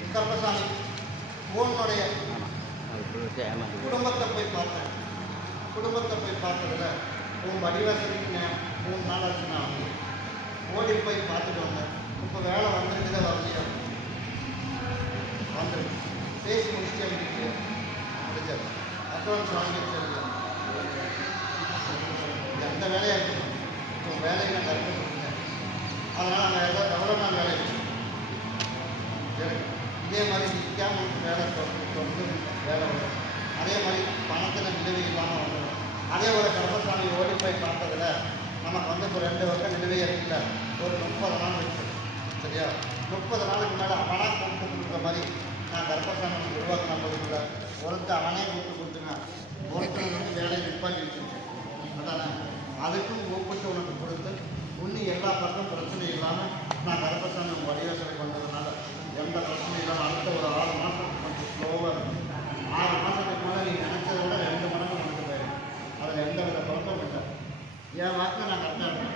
ஃபுல்லாக ஏமாந்து குடும்பத்தை போய் பார்த்தேன். குடும்பத்தை போய் பார்த்ததுல உன் வடிவசதிக்கு நான் மூணு நாள் ஆச்சு நான் ஓடி போய் பார்த்துட்டு வந்தேன். இப்போ வேலை வந்துருக்குதே வரலையா? வந்துருக்கு பேசி முடிச்சுட்டு எனக்கு முடிஞ்சது அட்வான்ஸ் வாங்கி வச்சிருக்கேன் எந்த வேலையாக இருக்கும் உன் வேலையை நான் கரெக்டாக கொடுத்தேன். அதனால் நான் வேலை இல்லை. எனக்கு இதே மாதிரி நிற்காம உனக்கு வேலை தொடர்ந்து தொடர்ந்து வேலை வரும் அதே மாதிரி பணத்தில் ஒன்று அதே ஒரு கர்மசாமி ஓடி போய் பார்த்ததில் நமக்கு வந்து இப்போ ரெண்டு வருஷம் நிலுவை இருக்குல்ல ஒரு முப்பது நாள் இருக்கு. சரியா? முப்பது நாளுக்கு மேலே அவனாக கூப்பிட்டு கொடுக்குற மாதிரி நான் கர்ப்பசாமி உருவாக்கின போதுக்குள்ள ஒருத்தர் அவனே கூப்பிட்டு கொடுத்துனேன் ஒருத்தர் வந்து வேலையை நிற்பாட்டி வச்சுருக்கேன். அதானே? அதுக்கும் கூப்பிட்டு உனக்கு கொடுத்து இன்னும் எல்லா பக்கம் பிரச்சனை இல்லாமல் நான் கர்ப்பசாமி உங்கள் வடிவசனை பண்ணுறதுனால எந்த பிரச்சனையும் இல்லாமல் அடுத்த ஒரு ஆறு மாதம் கொஞ்சம் ஸ்லோவாக இருக்கும் ஆறு மாதத்துக்கு மேலே நீ நினச்சதை விட ரெண்டு மடங்கு உனக்கு போயிடும் அதில் எந்த வித குழப்பம் இல்லை என் வாக்கில் நான் கரெக்டாக இருக்கேன்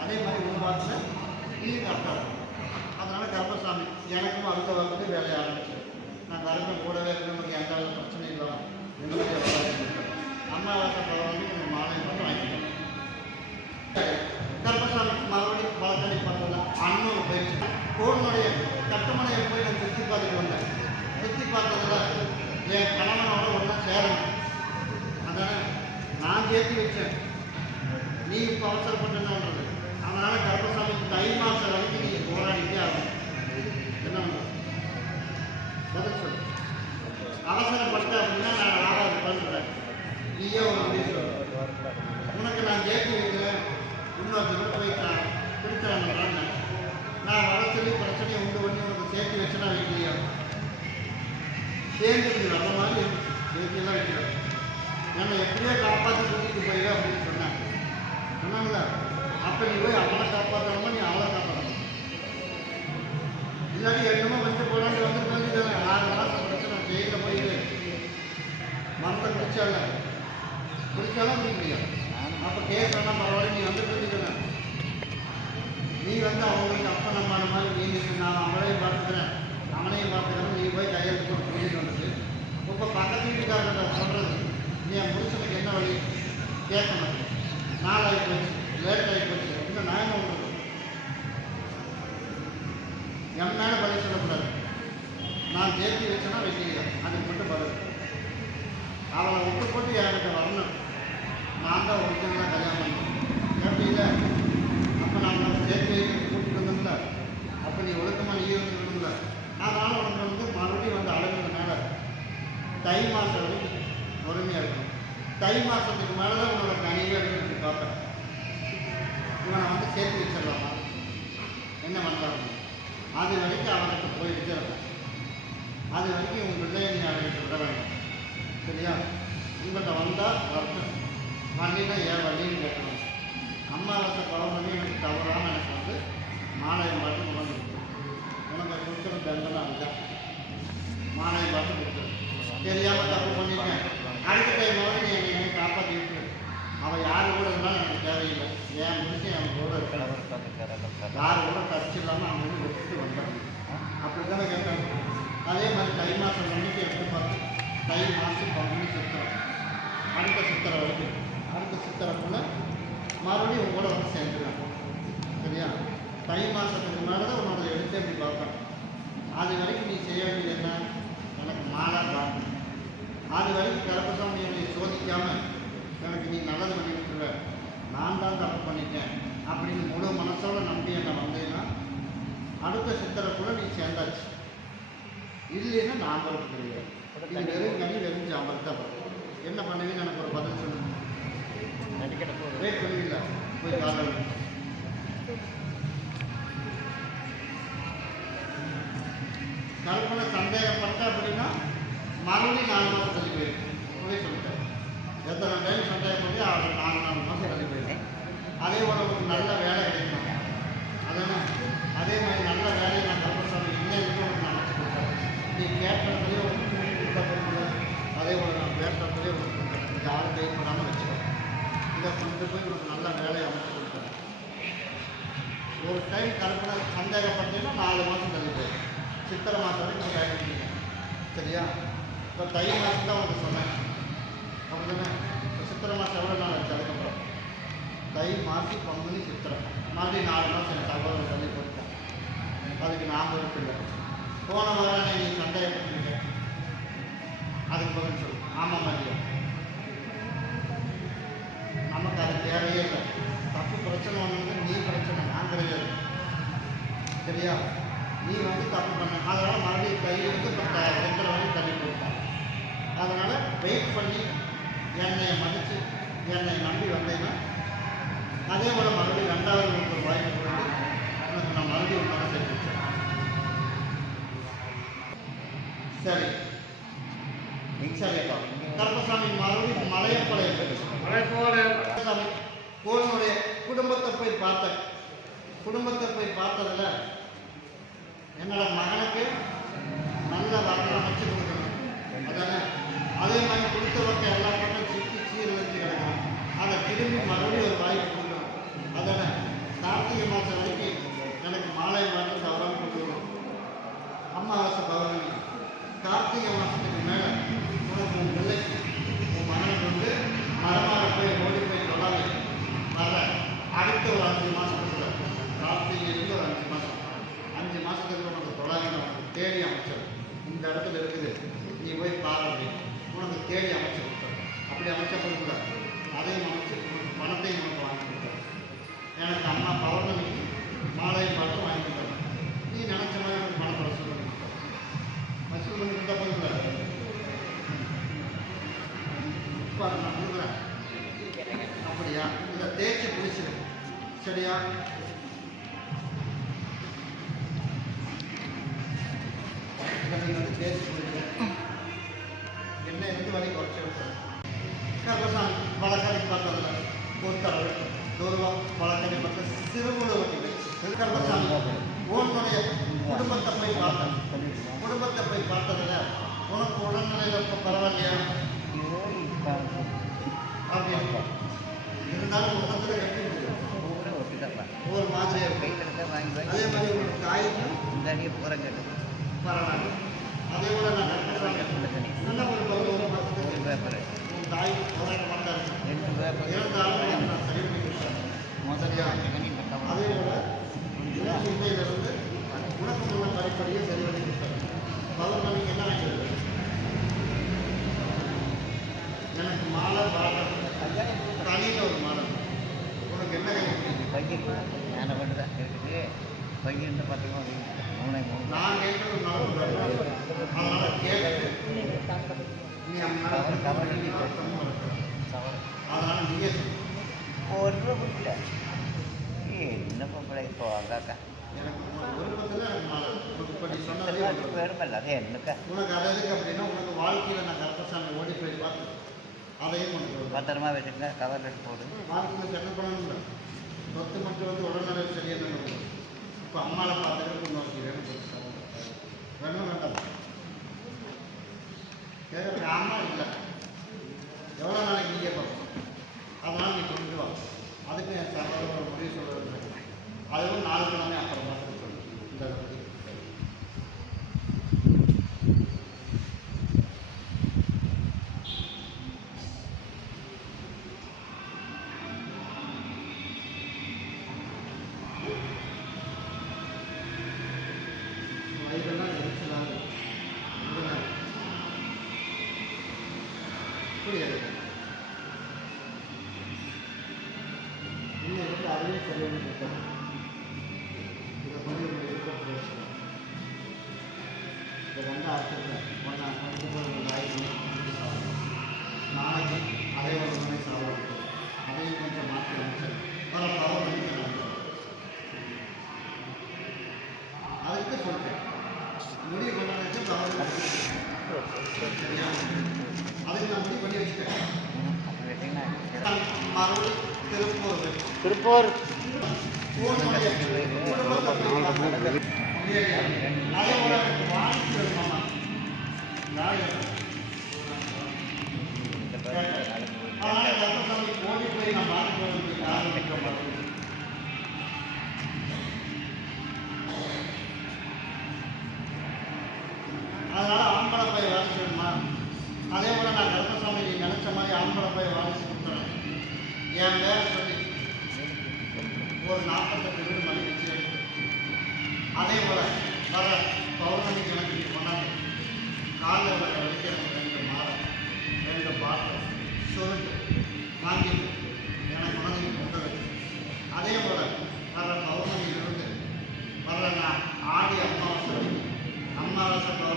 அதே மாதிரி உன் வாக்கில் நீ கரெக்டாக இருக்கும் அதனால் கர்ப்பசாமி எனக்கும் அடுத்த வாரத்துக்கு வேலையை ஆரம்பிச்சு நான் கருப்பம் கூடவே இருக்கிறவங்க எந்த வித பிரச்சனையும் இல்லாமல் நிம்மதியாக அம்மா வாக்க பரவாயில்ல எனக்கு மாலை மட்டும் வாங்கிட்டேன் கர்ப்பசாமி மறுபடியும் வழக்கடி பண்ணல அண்ணன் போயிடுச்சு கோனுடைய கட்டுமனையை போய் நான் சுற்றி பார்த்துட்டு வந்தேன் சுற்றி பார்த்ததுல என் கணவனோட ஒன்றா சேரணும் அதான் நான் வச்சேன். நீ இப்போ அவசரப்பட்டுன்றது அதனால கர்ப்பசாமி தை மாதம் வரைக்கும் நீங்கள் போராடிட்டே ஆகும் என்ன பதில் சொல்லு. அவசரப்பட்ட அப்படின்னா நான் ஆறாவது பண்ணுறேன் நீயே ஒரு முடிவு சொல்லு. உனக்கு நான் சேர்த்து வைக்கிறேன். இன்னொருத்தர் போய் நான் பிடிச்சாங்க நான் வர சொல்லி பிரச்சனையை உண்டு பண்ணி உனக்கு சேர்த்து வச்சுனா வைக்கலையா? சேர்ந்து வர மாதிரி சேர்த்து சேர்த்துலாம் வைக்கிறேன் என்னை எப்படியோ என் மேலே பதில் சொல்லக்கூடாது. நான் சேர்த்து வச்சேன்னா வைக்கிறேன் அதுக்கு மட்டும் பதில். அவளை விட்டு போட்டு எனக்கு வரணும் நான் தான் ஒரிஜினலாக கல்யாணம் பண்ணேன் எப்படி இல்லை அப்போ நான் நம்ம சேர்த்து வைக்கிறது கூட்டிட்டு வந்தோம்ல அப்போ நீ ஒழுக்கமாக நீ இருந்துருக்கணும்ல அதனால் உனக்கு வந்து மறுபடியும் வந்து அழகுங்க மேலே தை மாதம் வரைக்கும் பொறுமையாக இருக்கணும் தை மாதத்துக்கு மேலே தான் உன்னோட கனிவே எடுத்து பார்ப்பேன் இவனை வந்து சேர்த்து வச்சிடலாமா என்ன பண்ணுறாங்க அது வரைக்கும் அவனுக்கு போய் இருக்கிறேன் அது வரைக்கும் உங்கள் பிள்ளைய நீ அவர்கிட்ட விட வேண்டும். சரியா? உங்கள்கிட்ட வந்தால் வரட்டும். வண்டினா ஏன் வண்டின்னு கேட்கணும். அம்மாவத்தை குழம்பு பண்ணி எனக்கு தவறாமல் எனக்கு வந்து மாலையை பார்த்து கொண்டு கொடுத்தோம் உனக்கு கொடுக்குற தண்டனை அதுதான். மாலையை பார்த்து கொடுத்தோம் தெரியாமல் தப்பு பண்ணிட்டேன் அடுத்த டைமோட நீ என்னை அவன் யார் கூட இருந்தாலும் எனக்கு தேவையில்லை. என் முடிச்சு அவன் கூட இருக்கிறார் யார் கூட டச் இல்லாமல் அவன் வந்து விட்டுட்டு வந்துடணும் அப்படி தானே கேட்டாங்க. அதே மாதிரி தை மாதம் அன்னைக்கு எடுத்து பார்த்து தை மாதம் பங்குனி சித்திரம் அடுத்த சித்திரை வரைக்கும். அடுத்த சித்திரக்குள்ள மறுபடியும் உங்களோட கூட வந்து சேர்ந்துருவேன் சரியா? தை மாதத்துக்கு மேலே தான் உன்னோட எடுத்து எப்படி பார்ப்பேன் அது வரைக்கும் நீ செய்ய வேண்டியது என்ன எனக்கு மாலை காட்டணும் அது வரைக்கும் கருப்பசாமி என்னை சோதிக்காமல் எனக்கு நீ நல்லது பண்ணி விட்டுருவ நான் தான் தப்பு பண்ணிட்டேன் அப்படின்னு முழு மனசோட நம்பி என்ன வந்தேன்னா அடுத்த சித்திரக்குள்ள நீ சேர்ந்தாச்சு இல்லைன்னா நான் கொண்டு நல்ல வேலையை அமைச்சு கொடுத்தாங்க ஒரு டைம் கல்பனை சந்தேகப்பட்டீங்கன்னா நாலு மாதம் தள்ளி போயிடும். சித்திரை மாதம் வரைக்கும் டைம் சரியா? இப்போ தை மாதம் தான் உங்களுக்கு சொன்னேன். அப்படி தானே இப்போ சித்திரை மாதம் எவ்வளோ நாள் ஆச்சு அதுக்கப்புறம்? தை மாசி பங்குனி சித்திரை. மாதிரி நாலு மாதம் என் சகோதரர் தள்ளி கொடுத்தேன் அதுக்கு நான் பொறுப்பு இல்லை போன வாரம் நீங்கள் சந்தேகப்பட்டீங்க அதுக்கு பதில் சொல்லு. ஆமாம் மதியம் அது தேவையே இல்லை. தப்பு பிரச்சனை ஒன்று நீ பிரச்சனை நான் கிடையாது. சரியா? நீ வந்து தப்பு பண்ண அதனால் மறுபடியும் கை வந்து இப்போ ரெண்டரை வரைக்கும் தள்ளி கொடுத்தேன் அதனால் வெயிட் பண்ணி என்னை மதித்து என்னை நம்பி வந்தேன்னா அதே போல் மறுபடியும் ரெண்டாவது உனக்கு ஒரு வாய்ப்பு கொடுத்து உனக்கு நான் மறுபடியும் ஒரு சேர்த்து சரி. சரி சரிப்பா கருப்பசாமி மறுபடியும் மலையப்பாளையம் கருப்பசாமி கோனுடைய குடும்பத்தை போய் பார்த்தேன் குடும்பத்தை போய் பார்த்ததுல என்னோட மகனுக்கு நல்ல வரணும் அமைச்சு கொடுக்கணும். அதானே? அதே மாதிரி கொடுத்தவங்க எல்லாம் பக்கம் சிக்கி சீரழிச்சு கிடக்கணும் அதை திரும்பி மறுபடியும் ஒரு வாய்ப்பு கொடுக்கணும் அதானே கார்த்திகை மாதம் வரைக்கும் எனக்கு மாலை மாதம் தவறாமல் கொண்டு வரணும் அமாவாசை பௌர்ணமி கார்த்திகை மாதத்துக்கு மேலே உனக்கு உன் பிள்ளைக்கு உன் மகனுக்கு வந்து மரமாக போய் ஓடி போய் தொடாது வர அடுத்த ஒரு அஞ்சு மாதத்துக்குள்ள கார்த்திகைக்கு ஒரு அஞ்சு மாதம் அஞ்சு மாதத்துக்கு உனக்கு தொடாது உனக்கு தேடி அமைச்சர் இந்த இடத்துல இருக்குது நீ போய் பாரு அப்படின்னு உனக்கு தேடி அமைச்சு கொடுத்தார். அப்படி அமைச்ச கொடுக்கல அதையும் அமைச்சு பணத்தையும் உனக்கு வாங்கி கொடுத்தார். எனக்கு அம்மா பௌர்ணமிக்கு மாலையை பார்த்து வாங்கி கொடுத்தாரு நீ நினச்ச மாதிரி எனக்கு பணத்தை வசூல் பண்ணி கொடுத்தாரு. வசூல் பண்ணி கொடுத்தா போதுங்களா இப்போ நான் கொடுக்குறேன். அப்படியா? இதை தேய்ச்சி பிடிச்சிரு சரியா? இதை நீ தேய்ச்சி கர்மசாமி வழக்கடி பார்த்ததில்ல ஒருத்தரவு தூர்வா வழக்கடி பார்த்த சிறுமுழுவட்டில் கர்மசாமி உன்னுடைய குடும்பத்தை போய் பார்த்தேன். குடும்பத்தை போய் பார்த்ததில் உனக்கு உடல்நிலையில் இப்போ பரவாயில்லையா? அப்படியா இருந்தாலும் முகத்தில் கட்டி ஒரு மாதிரியா இருக்கு. அதே மாதிரி உங்களோட தாய்க்கும் பரவாயில்ல. அதே போல் நான் நல்ல ஒரு ஒரு மாதத்துக்கு தாய் போராட்டம் வந்தாரு இருந்தாலும் உனக்கு நான் சரி பண்ணி கொடுத்தேன் அதே போல இளம் இருந்து உனக்கு முன்ன படிப்படியே சரி பண்ணி கொடுத்தேன் பௌர்ணமிக்கு என்ன வாங்கிடுது எனக்கு மாலை பாடம் தனியில் ஒரு மாலை உனக்கு என்ன கிடைக்கும் நான் கேட்கறது நல்ல அதனால கேட்டு நீ அம்மா அதனால நீயே சொல்லு எனக்கு ஒரு எனக்கு உனக்கு உனக்கு அது எதுக்கு அப்படின்னா உனக்கு வாழ்க்கையில் நான் கருப்பசாமி ஓடி போய் பார்த்து அதையும் கொண்டு வருவேன் பத்திரமா வச்சுருங்க கவர் எடுத்து போடு. வாழ்க்கையில் என்ன பண்ணணும்ல சொத்து மட்டும் வந்து உடல்நிலை சரியான இப்போ அம்மாவை பார்த்துட்டு இன்னொரு வேணும் வேணும் வேண்டாம் அம்மா இல்லை எவ்வளோ நாளைக்கு இங்கே பார்ப்போம்? அதனால் நீ கொண்டு வா. அதுக்கு என் சகோதரர் முடிவு சொல்கிறது அதுவும் நாலு கிழமை அப்புறம் பார்த்துட்டு இந்த for நான் ஆடி அமாவாசை வரைக்கும் அமாவாசை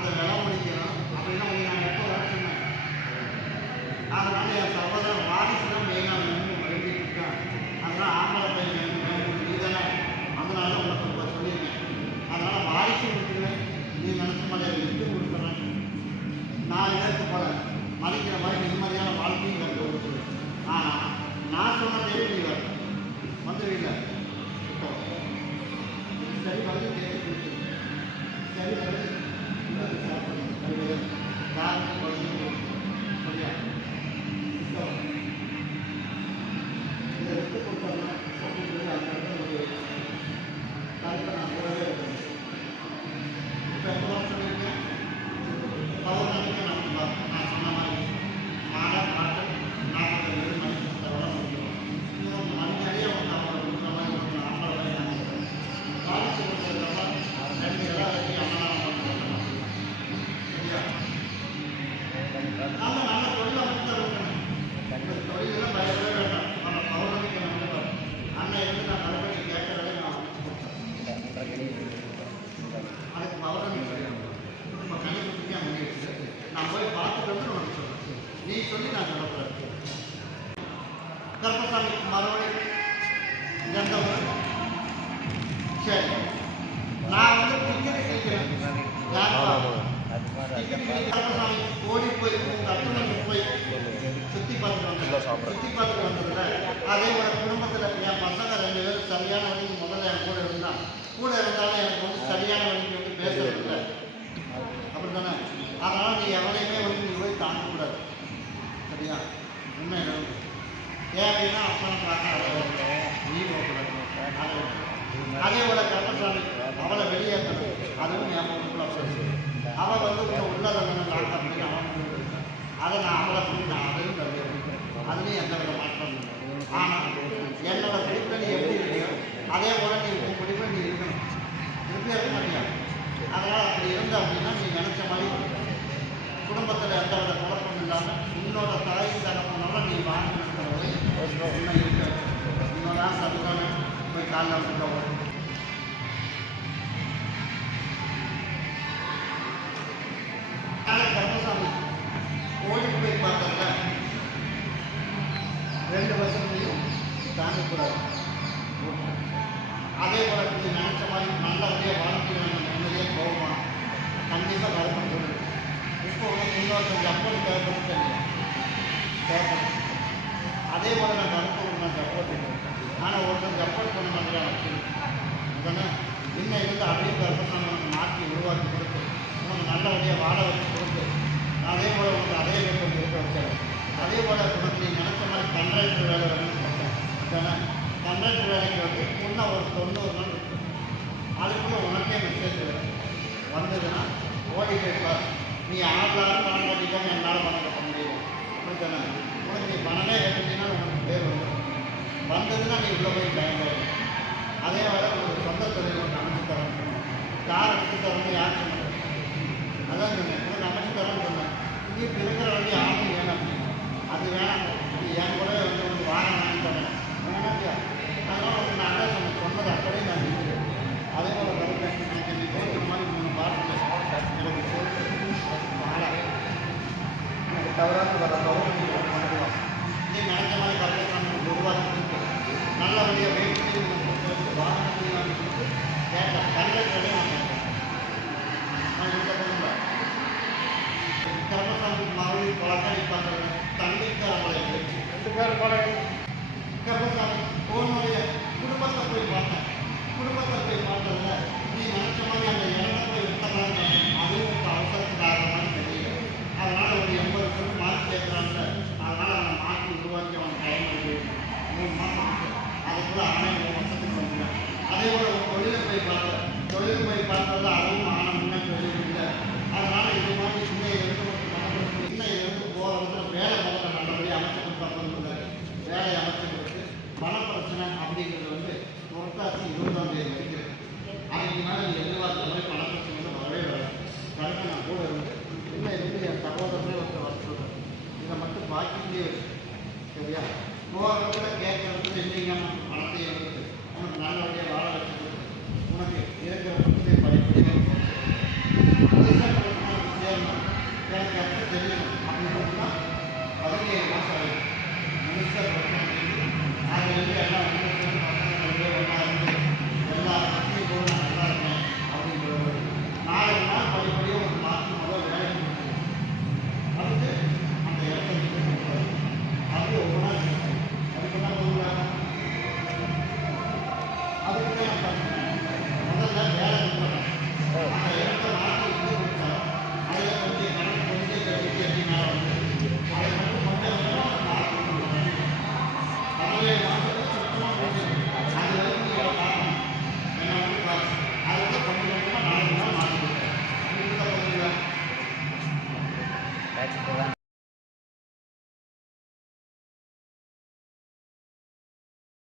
அந்த விலை அதை நான் அவளை சொல்லி நான் அதையும் தவிர்க்கிறேன் அதுலேயும் எந்த வித மாற்றம் இல்லை. ஆனால் என்னோட பிடிப்பில் நீ எப்படி இருக்கியோ அதே போல் நீ உன் பிடிப்பில் நீ இருக்கணும். திருப்பி இருக்க முடியாது அதனால் அப்படி இருந்த அப்படின்னா நீ நினச்ச மாதிரி குடும்பத்தில் எந்த வித குழப்பம் இல்லாமல் உன்னோட தாய் தகப்பனால நீ வாழ்ந்து இருக்கிறது உண்மை இருக்கு இன்னொரு ஆள் போய் காலில் விட்டுருக்க தாங்கக்கூடாது அதே போல நீங்கள் நினைச்ச மாதிரி நல்லபடியாக வாழ்க்கை நம்ம நிம்மதியாக போகலாம் கண்டிப்பாக வரணும் சொல்லுங்கள் இப்போ உனக்கு இன்னொருத்தன் அப்படி தேவைப்படும் தெரியும் தேவைப்படும் அதே போல நான் கருத்து நான் சப்போர்ட் பண்ணுவேன் ஆனால் ஒருத்தன் சப்போர்ட் பண்ண மாட்டேன் உடனே இன்னும் இருந்து அப்படியே கருப்பசாமி உனக்கு மாற்றி உருவாக்கி கொடுத்து உனக்கு நல்லபடியாக வாழ வச்சு கொடுத்து அதே போல் உங்களுக்கு அதே வீட்டில் இருக்க வச்சாரு. அதே போல் உனக்கு நீங்கள் நினச்ச மாதிரி கண்ட்ராக்டர் வேலை வேலை கண்டக்ட் வேலைக்கு வந்து முன்னே ஒரு தொண்ணூறு நாள் அதுக்குள்ளே உனக்கே மெசேஜ் வந்ததுன்னா ஓடி போயிருப்பார் நீ ஆடலாலும் பணம் கட்டிக்காம என்னால் பணம் கட்ட முடியும். அப்படித்தானே உனக்கு நீ பணமே கட்டினா உனக்கு பேர் வரும். வந்ததுன்னா நீ இவ்வளோ போய் பயன்படும் அதே மாதிரி உங்களுக்கு சொந்த தொழில் ஒன்று அமைச்சு தரணும். யார் அமைச்சு தரணும் யார் சொன்னாங்க? அதான் சொன்னேன். உனக்கு அமைச்சு தரணும்னு சொன்னேன் நீ இருக்கிற வண்டி ஆகும் வேணும் அப்படின்னு அது வேணாம். நீ என் கூட வந்து வாங்க வாங்கி தரணும்